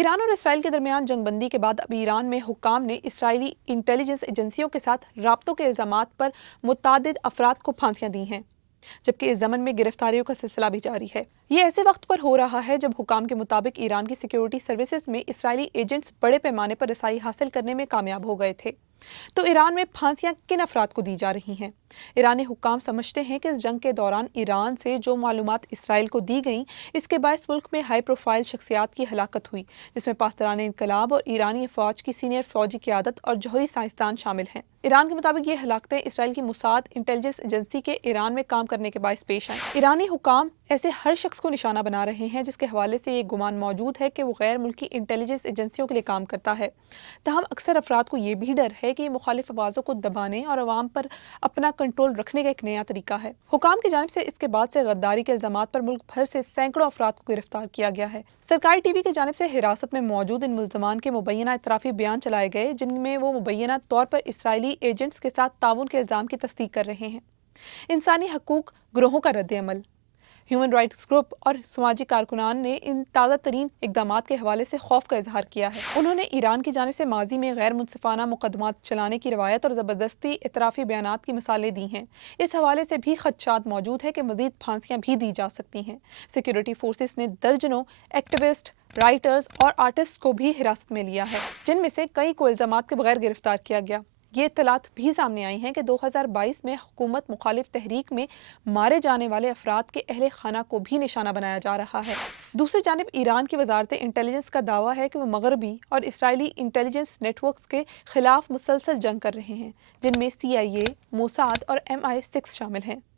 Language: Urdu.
ایران اور اسرائیل کے درمیان جنگ بندی کے بعد اب ایران میں حکام نے اسرائیلی انٹیلیجنس ایجنسیوں کے ساتھ رابطوں کے الزامات پر متعدد افراد کو پھانسیاں دی ہیں، جبکہ اس ضمن میں گرفتاریوں کا سلسلہ بھی جاری ہے۔ یہ ایسے وقت پر ہو رہا ہے جب حکام کے مطابق ایران کی سیکیورٹی سروسز میں اسرائیلی ایجنٹس بڑے پیمانے پر رسائی حاصل کرنے میں کامیاب ہو گئے تھے۔ تو ایران میں پھانسیاں کن افراد کو دی جا رہی ہیں؟ ایرانی حکام سمجھتے ہیں کہ اس جنگ کے دوران ایران سے جو معلومات اسرائیل کو دی گئیں، اس کے باعث ملک میں ہائی پروفائل شخصیات کی ہلاکت ہوئی، جس میں پاسداران انقلاب اور ایرانی افواج کی سینئر فوجی قیادت اور جوہری سائنسدان شامل ہیں۔ ایران کے مطابق یہ ہلاکتیں اسرائیل کی موساد انٹیلیجنس ایجنسی کے ایران میں کام کرنے کے باعث پیش آئیں۔ ایرانی حکام ایسے ہر شخص کو نشانہ بنا رہے ہیں جس کے حوالے سے یہ گمان موجود ہے کہ وہ غیر ملکی انٹیلیجنس ایجنسیوں کے لیے کام کرتا ہے۔ تاہم اکثر افراد کو یہ بھی ڈر ہے کہ یہ مخالف آوازوں کو دبانے اور عوام پر اپنا کنٹرول رکھنے کا ایک نیا طریقہ ہے۔ حکام کی جانب سے اس کے بعد سے غداری کے الزامات پر ملک بھر سے سینکڑوں افراد کو گرفتار کیا گیا ہے۔ سرکاری ٹی وی کی جانب سے حراست میں موجود ان ملزمان کے مبینہ اعترافی بیان چلائے گئے، جن میں وہ مبینہ طور پر اسرائیلی ایجنٹس کے ساتھ تعاون کے الزام کی تصدیق کر رہے ہیں۔ انسانی حقوق گروہوں کا رد عمل۔ ہیومن رائٹس گروپ اور سماجی کارکنان نے ان تازہ ترین اقدامات کے حوالے سے خوف کا اظہار کیا ہے۔ انہوں نے ایران کی جانب سے ماضی میں غیر منصفانہ مقدمات چلانے کی روایت اور زبردستی اعترافی بیانات کی مثالیں دی ہیں۔ اس حوالے سے بھی خدشات موجود ہے کہ مزید پھانسیاں بھی دی جا سکتی ہیں۔ سیکیورٹی فورسز نے درجنوں ایکٹیوسٹ، رائٹرز اور آرٹسٹ کو بھی حراست میں لیا ہے، جن میں سے کئی کو الزامات کے بغیر گرفتار کیا گیا۔ یہ اطلاعات بھی سامنے آئی ہیں کہ 2022 میں حکومت مخالف تحریک میں مارے جانے والے افراد کے اہل خانہ کو بھی نشانہ بنایا جا رہا ہے۔ دوسری جانب ایران کی وزارت انٹیلیجنس کا دعویٰ ہے کہ وہ مغربی اور اسرائیلی انٹیلیجنس نیٹ ورکس کے خلاف مسلسل جنگ کر رہے ہیں، جن میں CIA، موساد اور MI6 شامل ہیں۔